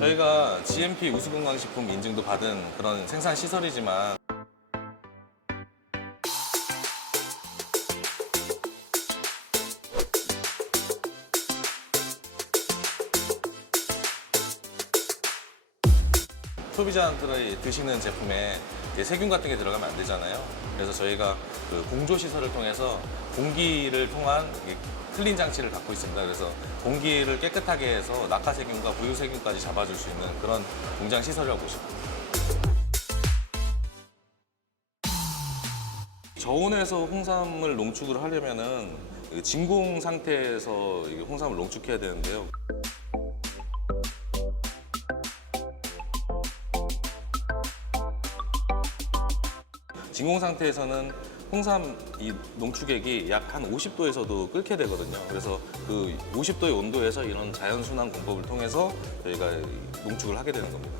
저희가 GMP 우수건강식품 인증도 받은 그런 생산 시설이지만 소비자들이 드시는 제품에 세균 같은 게 들어가면 안 되잖아요. 그래서 저희가 그 공조 시설을 통해서 공기를 통한 이 클린 장치를 갖고 있습니다. 그래서 공기를 깨끗하게 해서 낙하 세균과 부유 세균까지 잡아줄 수 있는 그런 공장 시설이라고 보시면 됩니다. 저온에서 홍삼을 농축을 하려면은 그 진공 상태에서 이게 홍삼을 농축해야 되는데요. 진공 상태에서는 홍삼 이 농축액이 약 한 50도에서도 끓게 되거든요. 그래서 그 50도의 온도에서 이런 자연 순환 공법을 통해서 저희가 농축을 하게 되는 겁니다.